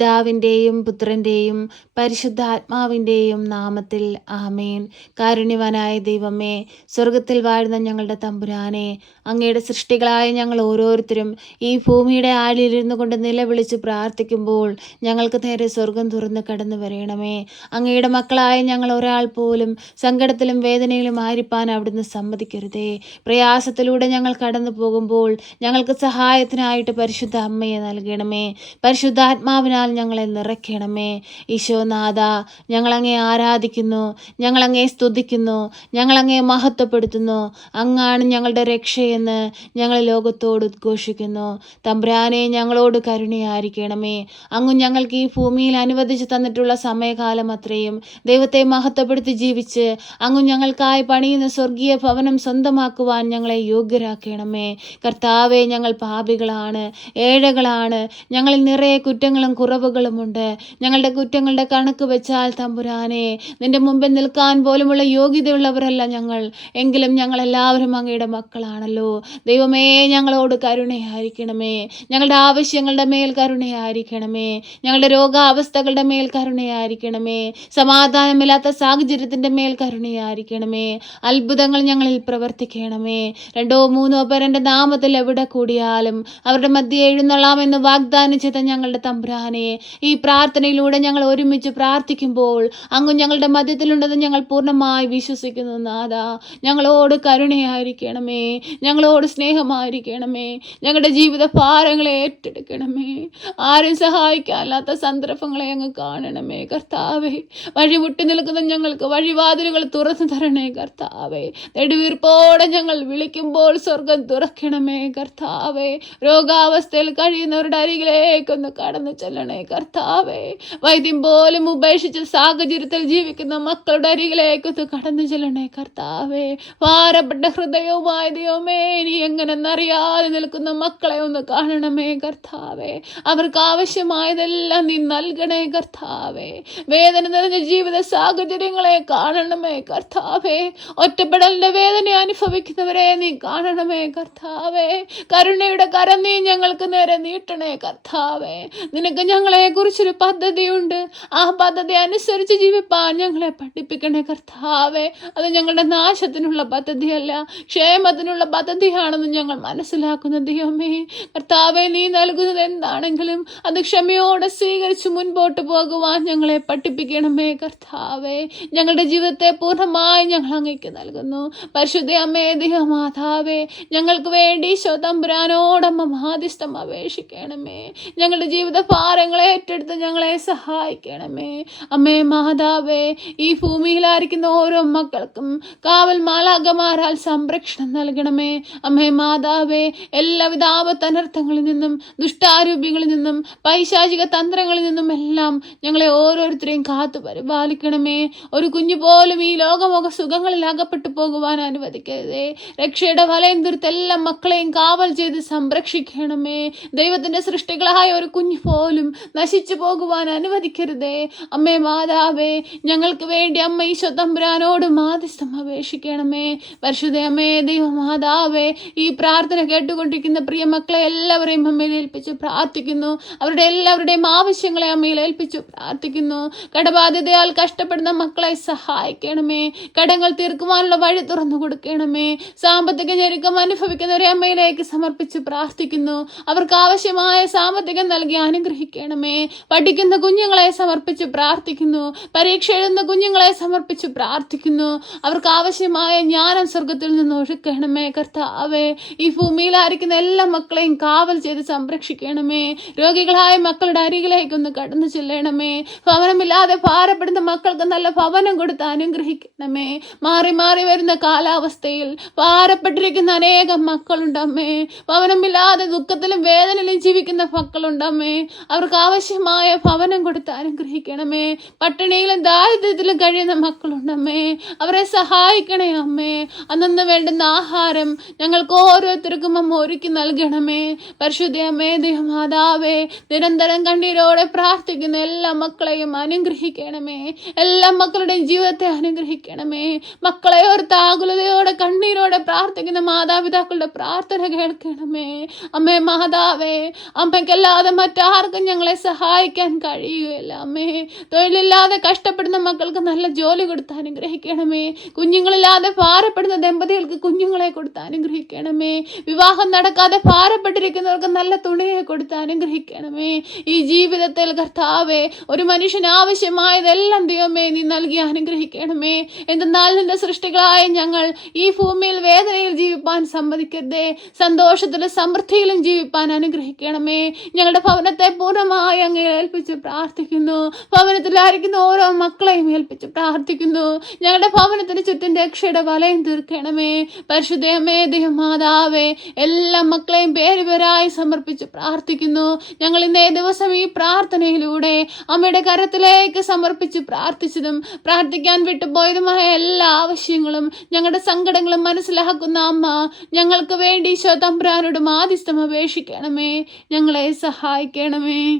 പിതാവിന്റെയും പുത്രന്റെയും പരിശുദ്ധാത്മാവിന്റെയും നാമത്തിൽ ആമേൻ. കാരുണ്യവാനായ ദൈവമേ സ്വർഗത്തിൽ വാഴുന്ന ഞങ്ങളുടെ തമ്പുരാനെ അങ്ങയുടെ സൃഷ്ടികളായ ഞങ്ങൾ ഓരോരുത്തരും ഈ ഭൂമിയുടെ ആളിലിരുന്നു കൊണ്ട് നിലവിളിച്ച് പ്രാർത്ഥിക്കുമ്പോൾ ഞങ്ങൾക്ക് നേരെ സ്വർഗം തുറന്ന് കടന്നു വരയണമേ അങ്ങയുടെ മക്കളായ ഞങ്ങൾ ഒരാൾ പോലും സങ്കടത്തിലും വേദനയിലും ആയിരിപ്പാൻ അവിടുന്ന് സമ്മതിക്കരുതേ. പ്രയാസത്തിലൂടെ ഞങ്ങൾ കടന്നു പോകുമ്പോൾ ഞങ്ങൾക്ക് സഹായത്തിനായിട്ട് പരിശുദ്ധ അമ്മയെ നൽകണമേ. പരിശുദ്ധാത്മാവിനാൽ ഞങ്ങളെ നിറയ്ക്കണമേ. ഈശോനാഥ ഞങ്ങളങ്ങേ ആരാധിക്കുന്നു ഞങ്ങളങ്ങേ സ്തുതിക്കുന്നു ഞങ്ങളങ്ങേ മഹത്വപ്പെടുത്തുന്നു. അങ്ങാണ് ഞങ്ങളുടെ രക്ഷയെന്ന് ഞങ്ങൾ ലോകത്തോട് ഉദ്ഘോഷിക്കുന്നു. തമ്പ്രാനെ ഞങ്ങളോട് കരുണയായിരിക്കണമേ. അങ്ങ് ഞങ്ങൾക്ക് ഈ ഭൂമിയിൽ അനുവദിച്ചു തന്നിട്ടുള്ള സമയകാലം അത്രയും. ദൈവത്തെ മഹത്വപ്പെടുത്തി ജീവിച്ച് അങ്ങ് ഞങ്ങൾക്കായി പണിയുന്ന സ്വർഗീയ ഭവനം സ്വന്തമാക്കുവാൻ ഞങ്ങളെ യോഗ്യരാക്കണമേ. കർത്താവെ ഞങ്ങൾ പാപികളാണ് ഏഴകളാണ്. ഞങ്ങളിൽ നിറയെ കുറ്റങ്ങളും കുറവുകളുമുണ്ട് ഞങ്ങളുടെ കുറ്റങ്ങളുടെ കണക്ക് വെച്ചാൽ തമ്പുരാനെ നിന്റെ മുമ്പിൽ നിൽക്കാൻ പോലുമുള്ള യോഗ്യതയുള്ളവരല്ല ഞങ്ങൾ. എങ്കിലും ഞങ്ങൾ എല്ലാവരും അങ്ങയുടെ മക്കളാണല്ലോ. ദൈവമേ ഞങ്ങളോട് കരുണയായിരിക്കണമേ. ഞങ്ങളുടെ ആവശ്യങ്ങളുടെ മേൽ കരുണയായിരിക്കണമേ. ഞങ്ങളുടെ രോഗാവസ്ഥകളുടെ മേൽ കരുണയായിരിക്കണമേ. സമാധാനമില്ലാത്ത സാഹചര്യത്തിന്റെ മേൽ കരുണയായിരിക്കണമേ. അത്ഭുതങ്ങൾ ഞങ്ങളിൽ പ്രവർത്തിക്കണമേ. രണ്ടോ മൂന്നോ പേരന്റെ നാമത്തിൽ എവിടെ കൂടിയാലും അവരുടെ മധ്യ എഴുന്നള്ളാമെന്ന് വാഗ്ദാനം ചെയ്ത ഞങ്ങളുടെ തമ്പുരാനെ ഈ പ്രാർത്ഥനയിലൂടെ ഞങ്ങൾ ഒരുമിച്ച് പ്രാർത്ഥിക്കുമ്പോൾ അങ്ങ് ഞങ്ങളുടെ മധ്യത്തിലുണ്ടെന്ന് ഞങ്ങൾ പൂർണമായി വിശ്വസിക്കുന്നു നാഥ. ഞങ്ങളോട് കരുണയായിരിക്കണമേ. ഞങ്ങളോട് സ്നേഹമായിരിക്കണമേ. ഞങ്ങളുടെ ജീവിത ഭാരങ്ങളെ ഏറ്റെടുക്കണമേ. ആരും സഹായിക്കാനില്ലാത്ത സന്ദർഭങ്ങളെ അങ്ങ് കാണണമേ കർത്താവേ. വഴിമുട്ടി നിൽക്കുന്ന ഞങ്ങൾക്ക് വഴിവാതിലുകൾ തുറന്നു തരണേ കർത്താവേ. നെടുവീർപ്പോടെ ഞങ്ങൾ വിളിക്കുമ്പോൾ സ്വർഗം തുറക്കണമേ കർത്താവേ. രോഗാവസ്ഥയിൽ കഴിയുന്നവരുടെ അരികിലേക്കൊന്ന് കടന്നു ചെല്ലണേ കർത്താവേ. വൈദ്യം പോലും ഉപേക്ഷിച്ച സാഹചര്യത്തിൽ ജീവിക്കുന്ന മക്കളുടെ അരികിലേക്ക് കടന്നു ചെല്ലണേ കർത്താവേ. ഭാരപ്പെട്ട ഹൃദയവുമായ ദൈവമേ ഇനി എങ്ങനെന്നറിയാതെ നിൽക്കുന്ന മക്കളെ ഒന്ന് കാണണമേ കർത്താവേ. അവർക്ക് ആവശ്യമായതെല്ലാം നീ നൽകണേ കർത്താവേ. വേദന നിറഞ്ഞ ജീവിത സാഹചര്യങ്ങളെ കാണണമേ കർത്താവേ. ഒറ്റപ്പെടലിന്റെ വേദന അനുഭവിക്കുന്നവരെ നീ കാണണമേ കർത്താവേ. കരുണയുടെ കരം നീ ഞങ്ങൾക്ക് നേരെ നീട്ടണേ കർത്താവേ. നിനക്ക് ഞങ്ങളെ കുറിച്ചൊരു പദ്ധതിയുണ്ട്. ആ പദ്ധതി അനുസരിച്ച് ജീവിപ്പാൻ ഞങ്ങളെ പഠിപ്പിക്കണേ കർത്താവേ. അത് ഞങ്ങളുടെ നാശത്തിനുള്ള പദ്ധതിയല്ല. ക്ഷേമത്തിനുള്ള പദ്ധതിയാണെന്ന് ഞങ്ങൾ മനസ്സിലാക്കുന്ന ദൈവമേ. കർത്താവെ നീ നൽകുന്നത് എന്താണെങ്കിലും അത് ക്ഷമയോടെ സ്വീകരിച്ച് മുൻപോട്ട് പോകുവാൻ ഞങ്ങളെ പഠിപ്പിക്കണമേ കർത്താവേ. ഞങ്ങളുടെ ജീവിതത്തെ പൂർണമായി ഞങ്ങൾ അങ്ങേക്ക് നൽകുന്നു. പരിശുദ്ധ അമ്മേ ദൈവമാതാവേ ഞങ്ങൾക്ക് വേണ്ടി ശോതമ്പുരാനോടമ്മ മാധ്യസ്ഥം അപേക്ഷിക്കണമേ. ഞങ്ങളുടെ ജീവിത ഭാരങ്ങളെ ഏറ്റെടുത്ത് ഞങ്ങളെ സഹായിക്കണമേ. അമ്മേ മാതാവേ ഈ ഭൂമിയിലായിരിക്കുന്ന ഓരോ മക്കൾക്കും കാവൽ മാലാകമാരാൽ സംരക്ഷണം നൽകണമേ. അമ്മേ മാതാവേ എല്ലാവിധ ആപത്തനർത്ഥങ്ങളിൽ നിന്നും ദുഷ്ടാരൂപികളിൽ നിന്നും പൈശാചിക തന്ത്രങ്ങളിൽ നിന്നും എല്ലാം ഞങ്ങളെ ഓരോരുത്തരെയും കാത്തു പരിപാലിക്കണമേ. ഒരു കുഞ്ഞു പോലും ഈ ലോകമൊക്കെ സുഖങ്ങളിൽ അകപ്പെട്ടു പോകുവാൻ അനുവദിക്കരുതേ. രക്ഷയുടെ വലയം തീർത്ത് എല്ലാ മക്കളെയും കാവൽ ചെയ്ത് സംരക്ഷിക്കണമേ. ദൈവത്തിന്റെ സൃഷ്ടികളായ ഒരു കുഞ്ഞു പോലും നശിച്ചു പോകുവാൻ അനുവദിക്കരുതേ. അമ്മേ മാതാവേ ഞങ്ങൾക്ക് വേണ്ടി അമ്മ ഈശോ തമ്പുരാനോട് മാധ്യസ്ഥം അപേക്ഷിക്കണമേ. പരിശുദ്ധ അമ്മേ ദൈവമാതാവേ ഈ പ്രാർത്ഥന കേട്ടുകൊണ്ടിരിക്കുന്ന പ്രിയ മക്കളെ എല്ലാവരെയും അമ്മയിൽ ഏൽപ്പിച്ച് പ്രാർത്ഥിക്കുന്നു. അവരുടെ എല്ലാവരുടെയും ആവശ്യങ്ങളെ അമ്മയിൽ ഏൽപ്പിച്ചു പ്രാർത്ഥിക്കുന്നു. കടബാധ്യതയാൽ കഷ്ടപ്പെടുന്ന മക്കളെ സഹായിക്കണമേ. കടങ്ങൾ തീർക്കുവാനുള്ള വഴി തുറന്നു കൊടുക്കണമേ. സാമ്പത്തിക ഞെരുക്കം അനുഭവിക്കുന്നവരെ അമ്മയിലേക്ക് സമർപ്പിച്ച് പ്രാർത്ഥിക്കുന്നു. അവർക്ക് ആവശ്യമായ സാമ്പത്തികം നൽകി അനുഗ്രഹിക്കണമേ പഠിക്കുന്ന കുഞ്ഞുങ്ങളെ സമർപ്പിച്ച് പ്രാർത്ഥിക്കുന്നു. പരീക്ഷ എഴുതുന്ന കുഞ്ഞുങ്ങളെ സമർപ്പിച്ച് പ്രാർത്ഥിക്കുന്നു. അവർക്ക് ആവശ്യമായ ജ്ഞാനം സ്വർഗത്തിൽ നിന്ന് ഒഴുക്കണമേ കർത്താവേ. ഈ ഭൂമിയിലായിരിക്കുന്ന എല്ലാ മക്കളെയും കാവൽ ചെയ്ത് സംരക്ഷിക്കണമേ. രോഗികളായ മക്കളുടെ അരികിലേക്കൊന്ന് കടന്നു ചെല്ലണമേ. ഭവനമില്ലാതെ ഭാരപ്പെടുന്ന മക്കൾക്ക് നല്ല ഭവനം കൊടുത്ത് അനുഗ്രഹിക്കണമേ. മാറി മാറി വരുന്ന കാലാവസ്ഥയിൽ ഭാരപ്പെട്ടിരിക്കുന്ന അനേകം മക്കളുണ്ടമ്മേ. ഭവനമില്ലാതെ ദുഃഖത്തിലും വേദനയിലും ജീവിക്കുന്ന മക്കളുണ്ടമ്മേ. അവർക്ക് ആവശ്യമായ ഭവനം കൊടുത്ത് അനുഗ്രഹിക്കണമേ. പട്ടിണിയിലും ദാരിദ്ര്യത്തിലും കഴിയുന്ന മക്കളുണ്ടമ്മേ. അവരെ സഹായിക്കണേ അമ്മേ. അന്നന്ന് വേണ്ടുന്ന ആഹാരം ഞങ്ങൾക്ക് ഓരോരുത്തർക്കും അമ്മ ഒരുക്കി നൽകണമേ. പരിശുദ്ധ അമ്മേ ദേഹമാതാവേ നിരന്തരം കണ്ണീരോടെ പ്രാർത്ഥിക്കുന്ന എല്ലാ മക്കളെയും അനുഗ്രഹിക്കണമേ. എല്ലാ മക്കളുടെയും ജീവിതത്തെ അനുഗ്രഹിക്കണമേ. മക്കളെ ഓർത്ത് ആകുലതയോടെ കണ്ണീരോടെ പ്രാർത്ഥിക്കുന്ന മാതാപിതാക്കളുടെ പ്രാർത്ഥന കേൾക്കണമേ. അമ്മേ മാതാവേ അമ്മയ്ക്കല്ലാതെ മറ്റാർക്കും ഞങ്ങളെ ഞങ്ങളെ സഹായിക്കാൻ കഴിയുകയില്ല അമ്മേ. തൊഴിലില്ലാതെ കഷ്ടപ്പെടുന്ന മക്കൾക്ക് നല്ല ജോലി കൊടുത്ത് അനുഗ്രഹിക്കണമേ. കുഞ്ഞുങ്ങളില്ലാതെ ഭാരപ്പെടുന്ന ദമ്പതികൾക്ക് കുഞ്ഞുങ്ങളെ കൊടുത്ത് അനുഗ്രഹിക്കണമേ. വിവാഹം നടക്കാതെ ഭാരപ്പെട്ടിരിക്കുന്നവർക്ക് നല്ല തുണയെ കൊടുത്ത് അനുഗ്രഹിക്കണമേ. ഈ ജീവിതത്തിൽ കർത്താവേ ഒരു മനുഷ്യന് ആവശ്യമായതെല്ലാം ദൈവമേ നീ നൽകി അനുഗ്രഹിക്കണമേ. എന്തെന്നാൽ നിന്റെ സൃഷ്ടികളായ ഞങ്ങൾ ഈ ഭൂമിയിൽ വേദനയിൽ ജീവിപ്പാൻ സമ്മതിക്കരുതേ. സന്തോഷത്തിലും സമൃദ്ധിയിലും ജീവിപ്പാൻ അനുഗ്രഹിക്കണമേ. ഞങ്ങളുടെ ഭവനത്തെ പൂർണമായി അങ്ങ് ഏൽപ്പിച്ച് പ്രാർത്ഥിക്കുന്നു. ഭവനത്തിലായിരിക്കുന്ന ഓരോ മക്കളെയും ഏൽപ്പിച്ച് പ്രാർത്ഥിക്കുന്നു. ഞങ്ങളുടെ ഭവനത്തിന് ചുറ്റും രക്ഷയുടെ വലയം തീർക്കണമേ. പരിശുദ്ധമേ ദേഹമാതാവേ എല്ലാ മക്കളെയും പേര് പേരായി സമർപ്പിച്ച് പ്രാർത്ഥിക്കുന്നു. ഞങ്ങൾ ഇന്നേ ദിവസം ഈ പ്രാർത്ഥനയിലൂടെ അമ്മയുടെ കരത്തിലേക്ക് സമർപ്പിച്ച് പ്രാർത്ഥിച്ചതും പ്രാർത്ഥിക്കാൻ വിട്ടുപോയതുമായ എല്ലാ ആവശ്യങ്ങളും ഞങ്ങളുടെ സങ്കടങ്ങളും മനസ്സിലാക്കുന്ന അമ്മ ഞങ്ങൾക്ക് വേണ്ടി ഈശോ തമ്പുരാനോട് മാധ്യസ്ഥം അപേക്ഷിക്കണമേ. ഞങ്ങളെ സഹായിക്കണമേ.